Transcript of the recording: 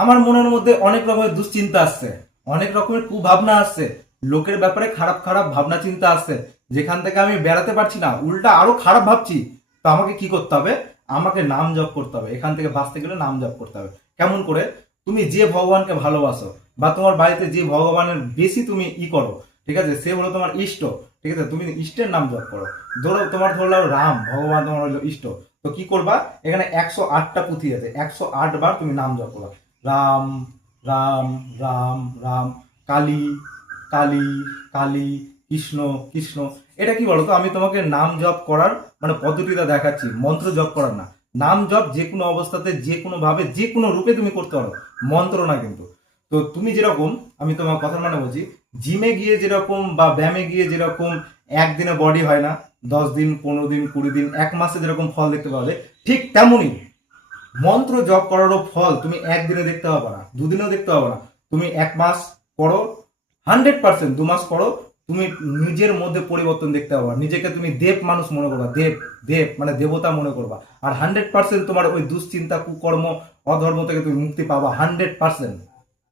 আমার মনের মধ্যে অনেক রকমের দুশ্চিন্তা আসছে, অনেক রকমের কুভাবনা আসছে, লোকের ব্যাপারে খারাপ খারাপ ভাবনা চিন্তা আসছে, যেখান থেকে আমি বেড়াতে পারছি না, উল্টা আরো খারাপ ভাবছি। তো আমাকে কি করতে হবে? আমাকে নাম জপ করতে হবে। এখান থেকে বাঁচতে গেলে নাম জপ করতে হবে। কেমন করে? তুমি যে ভগবানকে ভালোবাসো বা তোমার বাড়িতে যে ভগবানের বেশি তুমি করো, ঠিক আছে, সে হলো তোমার ইষ্ট। ঠিক আছে, তুমি ইষ্টের নাম জপ করো। ধরো রাম ভগবান তোমার হলো ইষ্ট। তো কি করবা? এখানে 108টা পুঁথি আছে, 108 বার তুমি নাম জপ করবা। রাম রাম রাম রাম, কালী কালী কালী, কৃষ্ণ কৃষ্ণ। এটা কি বলতো, আমি তোমাকে নাম জপ করার মানে পদ্ধতিটা দেখাচ্ছি, মন্ত্র জপ করার না। নাম জপ যে কোনো অবস্থাতে, যে কোনো ভাবে, যে কোনো রূপে তুমি করতে পারো, মন্ত্র না কিন্তু। তো তুমি যেরকম, আমি তোমার কথা মানে বলছি, জিমে গিয়ে যেরকম বা ব্যায়ামে গিয়ে যেরকম একদিনে বডি হয় না, 10 দিন 15 দিন 20 দিন 1 মাসে যেরকম ফল দেখতে পাওয়া যায়, ঠিক তেমনই মন্ত্র জপ করারও ফল তুমি একদিনে দেখতে পাবে না, দুদিনেও দেখতে পাবে না। তুমি 1 মাস করো, 100%, 2 মাস করো, তুমি নিজের মধ্যে পরিবর্তন দেখতে পাবা। নিজেকে তুমি দেব মানুষ মনে করবা, দেব, দেব মানে দেবতা মনে করবা। আর 100% তোমার ওই দুশ্চিন্তা, কুকর্ম, অধর্ম থেকে তুমি মুক্তি পাবা, 100%।